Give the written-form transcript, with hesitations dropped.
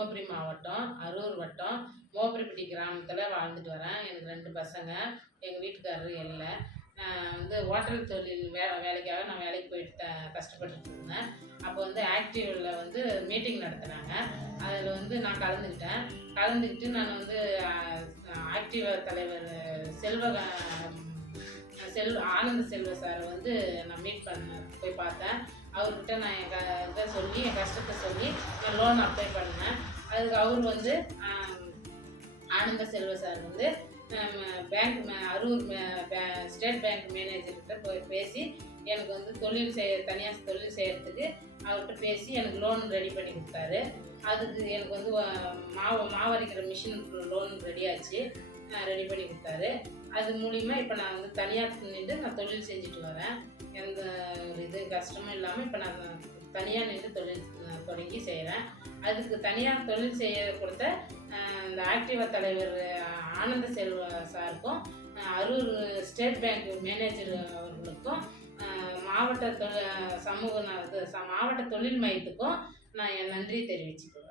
தருமபுரி மாவட்டம், அரூர் வட்டம், மோப்பரிப்பட்டி கிராமத்தில் வாழ்ந்துட்டு வரேன். எனக்கு 2 பசங்க. எங்கள் வீட்டுக்காரரு இல்லை. ஹோட்டல் தொழில் வேலைக்காக நான் வேலைக்கு போயிட்டு கஷ்டப்பட்டுட்டு இருந்தேன். அப்போ ஆக்டிவில் மீட்டிங் நடத்துனாங்க. அதில் நான் கலந்துக்கிட்டு நான் ஆக்டிவ தலைவர் ஆனந்த செல்வ சாரை நான் மீட் போய் பார்த்தேன். அவர்கிட்ட நான் என் கஷ்டத்தை சொல்லி நான் லோன் அப்ளை பண்ணேன். அதுக்கு அவர் Ananda Selva sir bank Arur State Bank மேனேஜர்கிட்ட போய் பேசி எனக்கு தனியார் தொழில் செய்கிறதுக்கு அவர்கிட்ட பேசி எனக்கு லோன் ரெடி பண்ணி கொடுத்தாரு. அதுக்கு எனக்கு மாவரைக்கிற மிஷின் லோன் ரெடியாச்சு, ரெடி பண்ணி கொடுத்தாரு. அது மூலிமா இப்போ நான் தனியார் நின்று நான் தொழில் செஞ்சுட்டு வரேன். எந்த ஒரு கஷ்டமும் இல்லாமல் இப்போ நான் தனியாக நின்று தொழில் தொடங்கி செய்கிறேன். அதுக்கு தனியார் தொழில் செய்ய கொடுத்த இந்த ஆக்டிவா தலைவர் ஆனந்த செல்வ சாருக்கும், அரூர் ஸ்டேட் பேங்க் மேனேஜர் அவர்களுக்கும், மாவட்ட தொழில் மையத்துக்கும் நான் என் நன்றி தெரிவிச்சுக்குவேன்.